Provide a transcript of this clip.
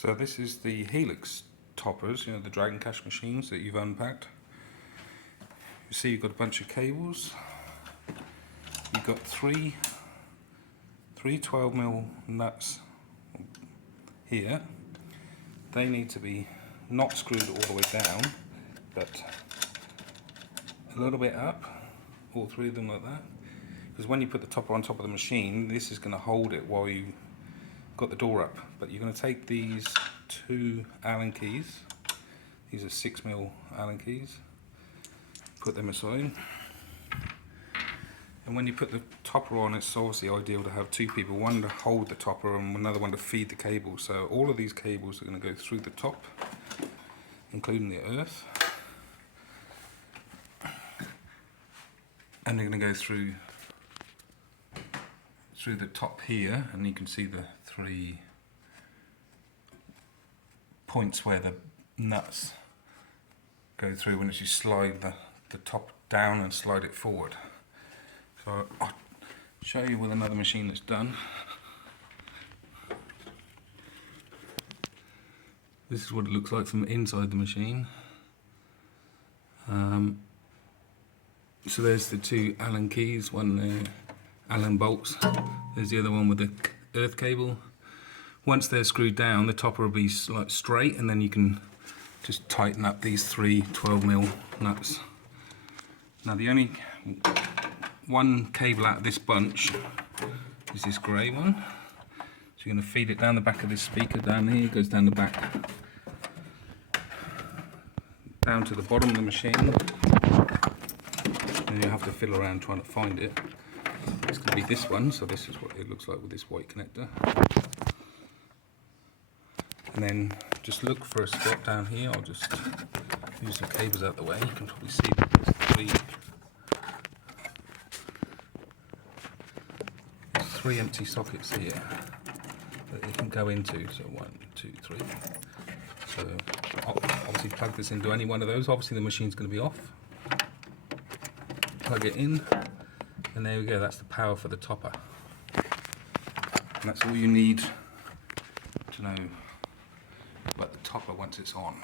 So this is the Helix toppers, you know, the Dragon Cash machines that you've unpacked. You see you've got a bunch of cables. You've got three 12mm nuts here. They need to be not screwed all the way down, but a little bit up, all three of them like that. Because when you put the topper on top of the machine, this is going to hold it while you got the door up. But you're going to take these two Allen keys, these are 6mm Allen keys, put them aside. And when you put the topper on, it's obviously ideal to have two people, one to hold the topper and another one to feed the cable. So all of these cables are going to go through the top, including the earth. And they're going to go through the top here, and you can see the three points where the nuts go through when you slide the top down and slide it forward. So I'll show you with another machine that's done. This is what it looks like from inside the machine. So there's the two Allen keys, one there, Allen bolts. There's the other one with the earth cable. Once they're screwed down, the topper will be like straight, and then you can just tighten up these three 12mm nuts. Now the only one cable out of this bunch is this grey one. So you're going to feed it down the back of this speaker down here. It goes down the back, down to the bottom of the machine. And you have to fiddle around trying to find it. It's going to be this one, so this is what it looks like with this white connector. And then just look for a spot down here. I'll just use the cables out the way. You can probably see that there's three empty sockets here that you can go into. So 1, 2, 3. So I'll obviously plug this into any one of those. Obviously the machine's going to be off. Plug it in, and there we go. That's the power for the topper. And that's all you need to know about the topper once it's on.